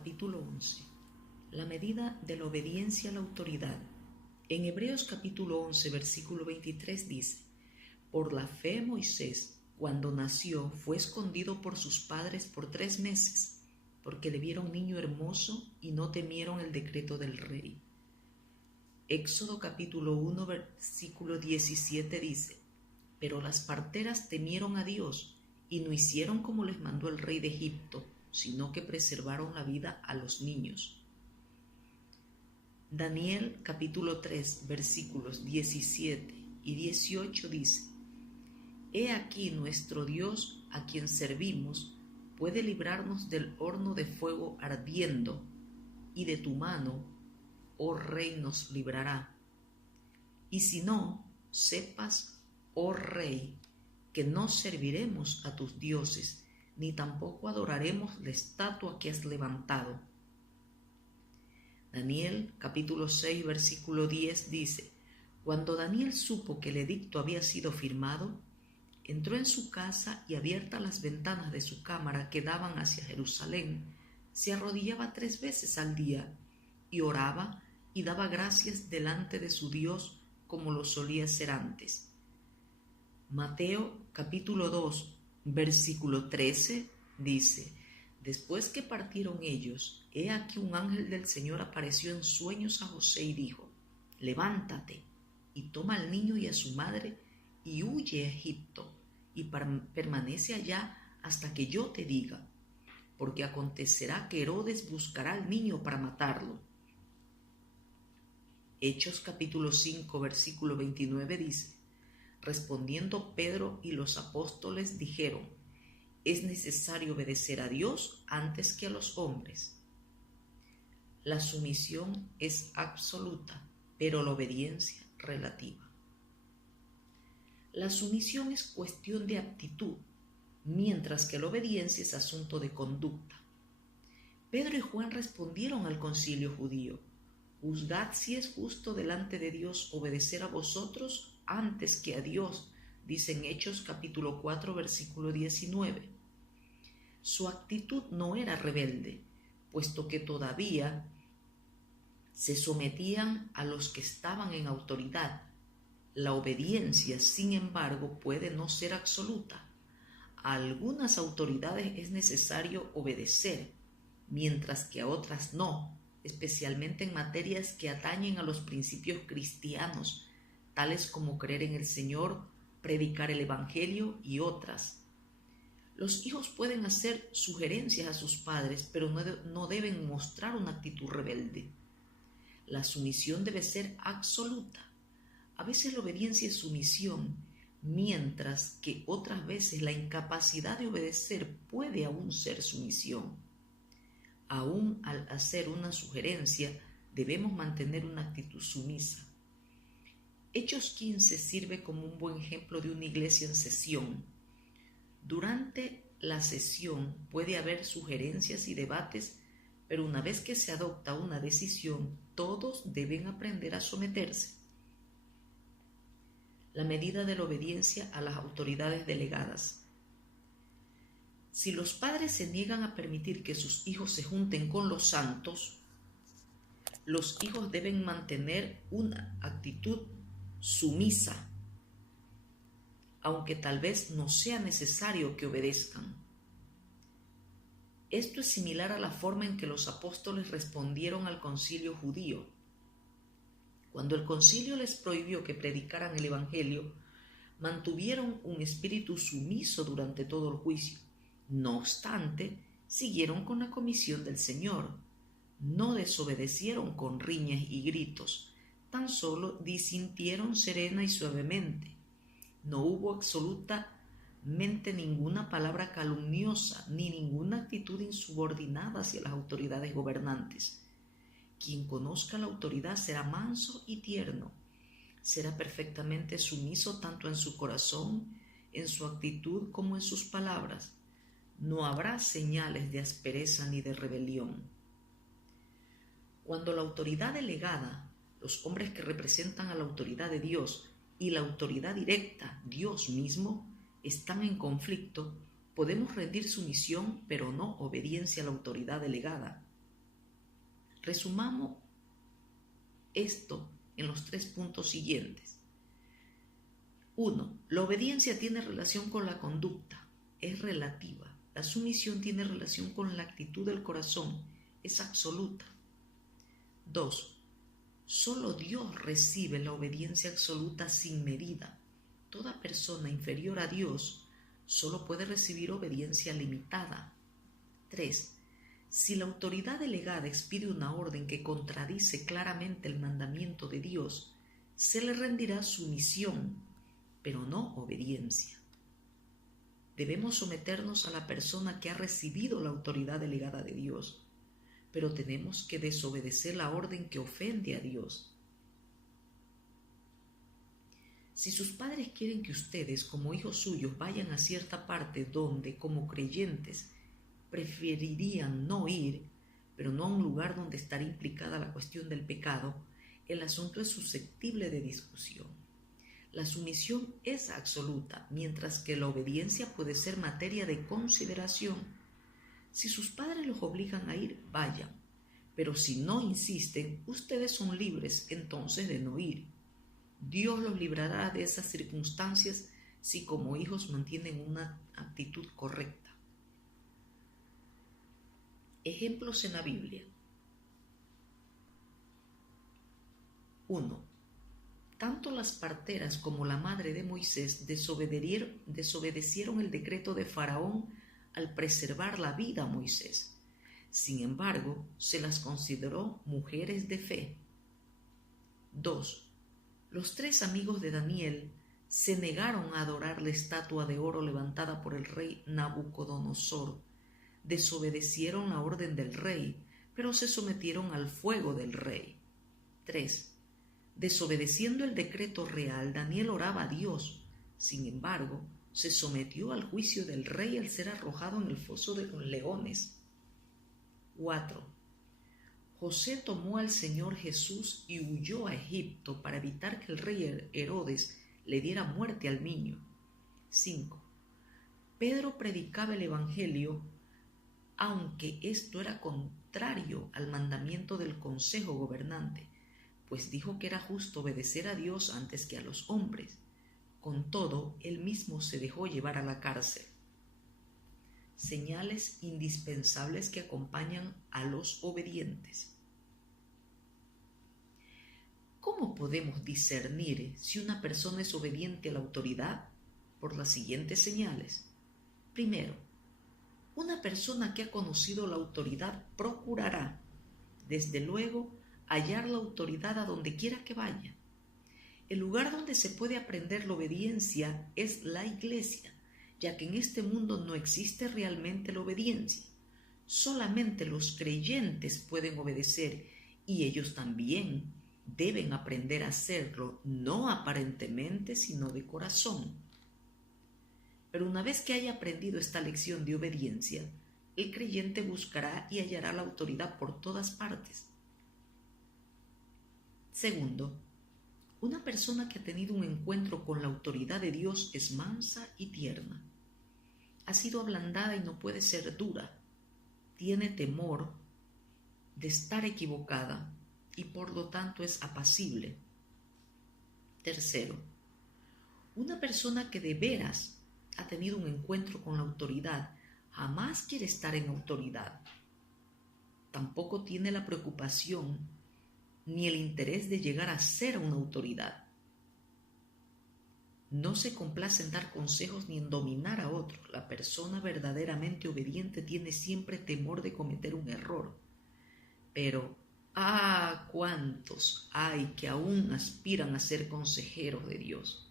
capítulo 11. La medida de la obediencia a la autoridad. En Hebreos capítulo 11, versículo 23 dice: Por la fe Moisés, cuando nació, fue escondido por sus padres por 3 meses, porque le vieron niño hermoso y no temieron el decreto del rey. Éxodo capítulo 1, versículo 17 dice: Pero las parteras temieron a Dios y no hicieron como les mandó el rey de Egipto, sino que preservaron la vida a los niños. Daniel capítulo 3, versículos 17 y 18 dice: He aquí nuestro Dios, a quien servimos, puede librarnos del horno de fuego ardiendo, y de tu mano, oh rey, nos librará. Y si no, sepas, oh rey, que no serviremos a tus dioses, ni tampoco adoraremos la estatua que has levantado. Daniel capítulo 6, versículo 10 dice: Cuando Daniel supo que el edicto había sido firmado, entró en su casa y, abiertas las ventanas de su cámara que daban hacia Jerusalén, se arrodillaba 3 veces al día y oraba y daba gracias delante de su Dios como lo solía hacer antes. Mateo capítulo 2, versículo 13 dice: Después que partieron ellos, he aquí un ángel del Señor apareció en sueños a José y dijo: Levántate y toma al niño y a su madre y huye a Egipto y permanece allá hasta que yo te diga, porque acontecerá que Herodes buscará al niño para matarlo. Hechos capítulo 5, versículo 29 dice: Respondiendo Pedro y los apóstoles dijeron: Es necesario obedecer a Dios antes que a los hombres. La sumisión es absoluta, pero la obediencia relativa. La sumisión es cuestión de aptitud, mientras que la obediencia es asunto de conducta. Pedro y Juan respondieron al concilio judío: Juzgad si es justo delante de Dios obedecer a vosotros antes que a Dios, dice en Hechos capítulo 4, versículo 19. Su actitud no era rebelde, puesto que todavía se sometían a los que estaban en autoridad. La obediencia, sin embargo, puede no ser absoluta. A algunas autoridades es necesario obedecer, mientras que a otras no, especialmente en materias que atañen a los principios cristianos, tales como creer en el Señor, predicar el Evangelio y otras. Los hijos pueden hacer sugerencias a sus padres, pero no deben mostrar una actitud rebelde. La sumisión debe ser absoluta. A veces la obediencia es sumisión, mientras que otras veces la incapacidad de obedecer puede aún ser sumisión. Aún al hacer una sugerencia, debemos mantener una actitud sumisa. Hechos 15 sirve como un buen ejemplo de una iglesia en sesión. Durante la sesión puede haber sugerencias y debates, pero una vez que se adopta una decisión, todos deben aprender a someterse. La medida de la obediencia a las autoridades delegadas. Si los padres se niegan a permitir que sus hijos se junten con los santos, los hijos deben mantener una actitud sumisa, aunque tal vez no sea necesario que obedezcan. Esto es similar a la forma en que los apóstoles respondieron al concilio judío. Cuando el concilio les prohibió que predicaran el Evangelio, mantuvieron un espíritu sumiso durante todo el juicio. No obstante, siguieron con la comisión del Señor. No desobedecieron con riñas y gritos, tan solo disintieron serena y suavemente. No hubo absolutamente ninguna palabra calumniosa ni ninguna actitud insubordinada hacia las autoridades gobernantes. Quien conozca la autoridad será manso y tierno, será perfectamente sumiso tanto en su corazón, en su actitud como en sus palabras. No habrá señales de aspereza ni de rebelión. Cuando la autoridad delegada, los hombres que representan a la autoridad de Dios, y la autoridad directa, Dios mismo, están en conflicto, podemos rendir sumisión, pero no obediencia a la autoridad delegada. Resumamos esto en los 3 puntos siguientes. 1. La obediencia tiene relación con la conducta, es relativa. La sumisión tiene relación con la actitud del corazón, es absoluta. 2. Solo Dios recibe la obediencia absoluta sin medida. Toda persona inferior a Dios solo puede recibir obediencia limitada. 3. Si la autoridad delegada expide una orden que contradice claramente el mandamiento de Dios, se le rendirá sumisión, pero no obediencia. Debemos someternos a la persona que ha recibido la autoridad delegada de Dios, pero tenemos que desobedecer la orden que ofende a Dios. Si sus padres quieren que ustedes, como hijos suyos, vayan a cierta parte donde, como creyentes, preferirían no ir, pero no a un lugar donde estaría implicada la cuestión del pecado, el asunto es susceptible de discusión. La sumisión es absoluta, mientras que la obediencia puede ser materia de consideración. Si sus padres los obligan a ir, vayan, pero si no insisten, ustedes son libres entonces de no ir. Dios los librará de esas circunstancias si como hijos mantienen una actitud correcta. Ejemplos en la Biblia. 1. Tanto las parteras como la madre de Moisés desobedecieron el decreto de Faraón al preservar la vida a Moisés. Sin embargo, se las consideró mujeres de fe. 2. Los 3 amigos de Daniel se negaron a adorar la estatua de oro levantada por el rey Nabucodonosor. Desobedecieron la orden del rey, pero se sometieron al fuego del rey. 3. Desobedeciendo el decreto real, Daniel oraba a Dios. Sin embargo, se sometió al juicio del rey al ser arrojado en el foso de los leones. 4. José tomó al Señor Jesús y huyó a Egipto para evitar que el rey Herodes le diera muerte al niño. 5. Pedro predicaba el Evangelio, aunque esto era contrario al mandamiento del consejo gobernante, pues dijo que era justo obedecer a Dios antes que a los hombres. Con todo, él mismo se dejó llevar a la cárcel. Señales indispensables que acompañan a los obedientes. ¿Cómo podemos discernir si una persona es obediente a la autoridad? Por las siguientes señales. Primero, una persona que ha conocido la autoridad procurará, desde luego, hallar la autoridad a donde quiera que vaya. El lugar donde se puede aprender la obediencia es la iglesia, ya que en este mundo no existe realmente la obediencia. Solamente los creyentes pueden obedecer y ellos también deben aprender a hacerlo, no aparentemente, sino de corazón. Pero una vez que haya aprendido esta lección de obediencia, el creyente buscará y hallará la autoridad por todas partes. Segundo, una persona que ha tenido un encuentro con la autoridad de Dios es mansa y tierna. Ha sido ablandada y no puede ser dura. Tiene temor de estar equivocada y por lo tanto es apacible. Tercero, una persona que de veras ha tenido un encuentro con la autoridad jamás quiere estar en autoridad. Tampoco tiene la preocupación ni el interés de llegar a ser una autoridad. No se complace en dar consejos ni en dominar a otros. La persona verdaderamente obediente tiene siempre temor de cometer un error. Pero, ¿cuántos hay que aún aspiran a ser consejeros de Dios?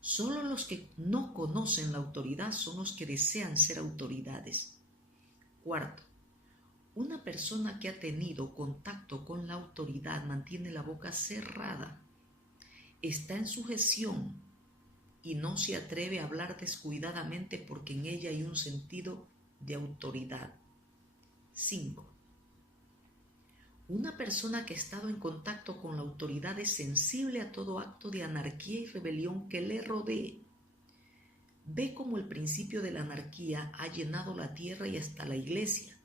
Solo los que no conocen la autoridad son los que desean ser autoridades. Cuarto, una persona que ha tenido contacto con la autoridad mantiene la boca cerrada, está en sujeción y no se atreve a hablar descuidadamente porque en ella hay un sentido de autoridad. 5. Una persona que ha estado en contacto con la autoridad es sensible a todo acto de anarquía y rebelión que le rodee. Ve cómo el principio de la anarquía ha llenado la tierra y hasta la iglesia.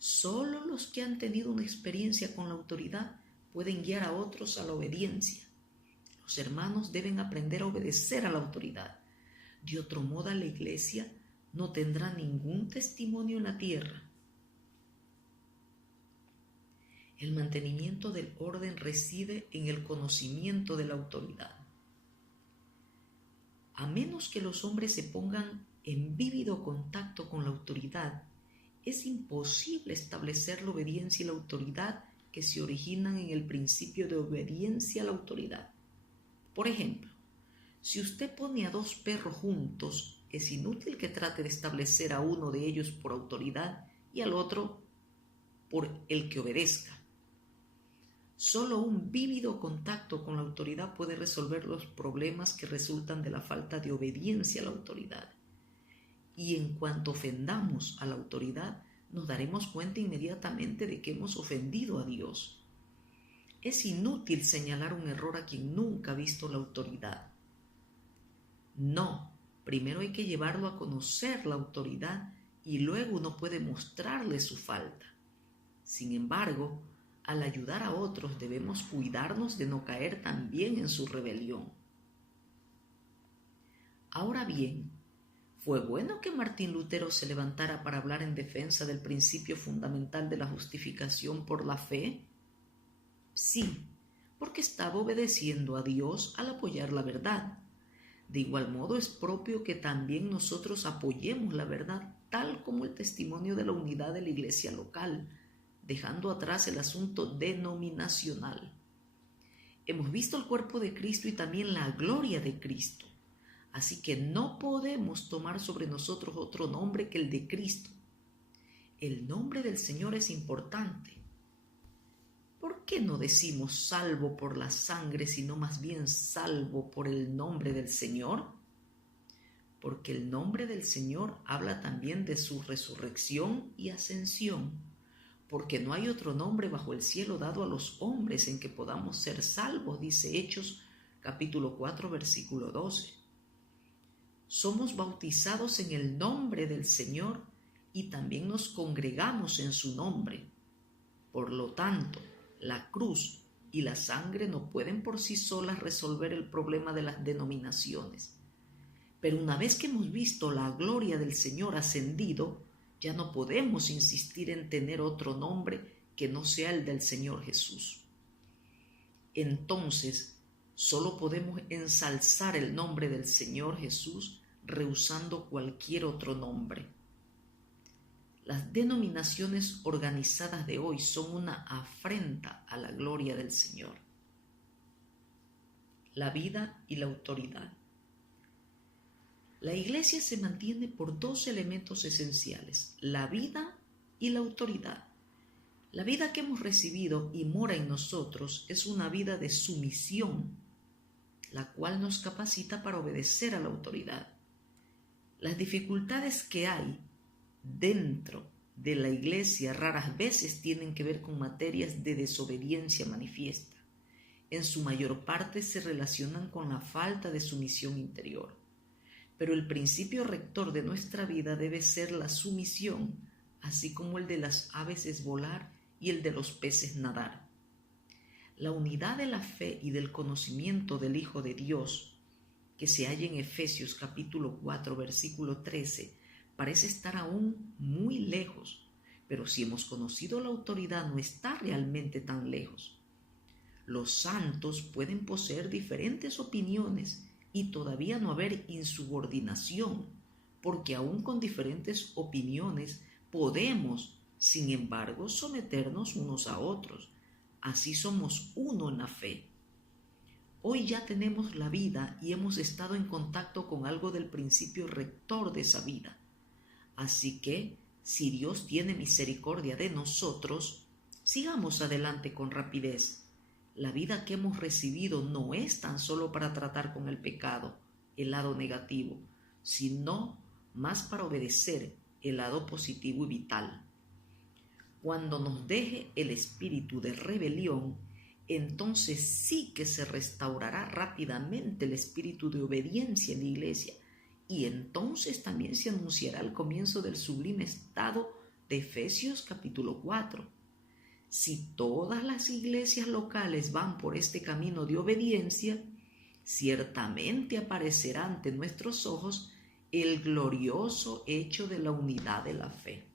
Solo los que han tenido una experiencia con la autoridad pueden guiar a otros a la obediencia. Los hermanos deben aprender a obedecer a la autoridad. De otro modo, la iglesia no tendrá ningún testimonio en la tierra. El mantenimiento del orden reside en el conocimiento de la autoridad. A menos que los hombres se pongan en vívido contacto con la autoridad, es imposible establecer la obediencia y la autoridad que se originan en el principio de obediencia a la autoridad. Por ejemplo, si usted pone a dos perros juntos, es inútil que trate de establecer a uno de ellos por autoridad y al otro por el que obedezca. Solo un vívido contacto con la autoridad puede resolver los problemas que resultan de la falta de obediencia a la autoridad. Y en cuanto ofendamos a la autoridad, nos daremos cuenta inmediatamente de que hemos ofendido a Dios. Es inútil señalar un error a quien nunca ha visto la autoridad. No, primero hay que llevarlo a conocer la autoridad y luego uno puede mostrarle su falta. Sin embargo, al ayudar a otros debemos cuidarnos de no caer también en su rebelión. Ahora bien, ¿fue bueno que Martín Lutero se levantara para hablar en defensa del principio fundamental de la justificación por la fe? Sí, porque estaba obedeciendo a Dios al apoyar la verdad. De igual modo es propio que también nosotros apoyemos la verdad, tal como el testimonio de la unidad de la iglesia local, dejando atrás el asunto denominacional. Hemos visto el cuerpo de Cristo y también la gloria de Cristo. Así que no podemos tomar sobre nosotros otro nombre que el de Cristo. El nombre del Señor es importante. ¿Por qué no decimos salvo por la sangre, sino más bien salvo por el nombre del Señor? Porque el nombre del Señor habla también de su resurrección y ascensión, porque no hay otro nombre bajo el cielo dado a los hombres en que podamos ser salvos, dice Hechos capítulo 4, versículo 12. Somos bautizados en el nombre del Señor y también nos congregamos en su nombre. Por lo tanto, la cruz y la sangre no pueden por sí solas resolver el problema de las denominaciones. Pero una vez que hemos visto la gloria del Señor ascendido, ya no podemos insistir en tener otro nombre que no sea el del Señor Jesús. Entonces, solo podemos ensalzar el nombre del Señor Jesús rehusando cualquier otro nombre. Las denominaciones organizadas de hoy son una afrenta a la gloria del Señor. La vida y la autoridad. La iglesia se mantiene por dos elementos esenciales, la vida y la autoridad. La vida que hemos recibido y mora en nosotros es una vida de sumisión, la cual nos capacita para obedecer a la autoridad. Las dificultades que hay dentro de la iglesia raras veces tienen que ver con materias de desobediencia manifiesta. En su mayor parte se relacionan con la falta de sumisión interior. Pero el principio rector de nuestra vida debe ser la sumisión, así como el de las aves es volar y el de los peces nadar. La unidad de la fe y del conocimiento del Hijo de Dios, que se halla en Efesios capítulo 4, versículo 13, parece estar aún muy lejos, pero si hemos conocido la autoridad no está realmente tan lejos. Los santos pueden poseer diferentes opiniones y todavía no haber insubordinación, porque aún con diferentes opiniones podemos, sin embargo, someternos unos a otros. Así somos uno en la fe. Hoy ya tenemos la vida y hemos estado en contacto con algo del principio rector de esa vida. Así que, si Dios tiene misericordia de nosotros, sigamos adelante con rapidez. La vida que hemos recibido no es tan solo para tratar con el pecado, el lado negativo, sino más para obedecer el lado positivo y vital. Cuando nos deje el espíritu de rebelión, entonces sí que se restaurará rápidamente el espíritu de obediencia en la iglesia, y entonces también se anunciará el comienzo del sublime estado de Efesios capítulo 4. Si todas las iglesias locales van por este camino de obediencia, ciertamente aparecerá ante nuestros ojos el glorioso hecho de la unidad de la fe.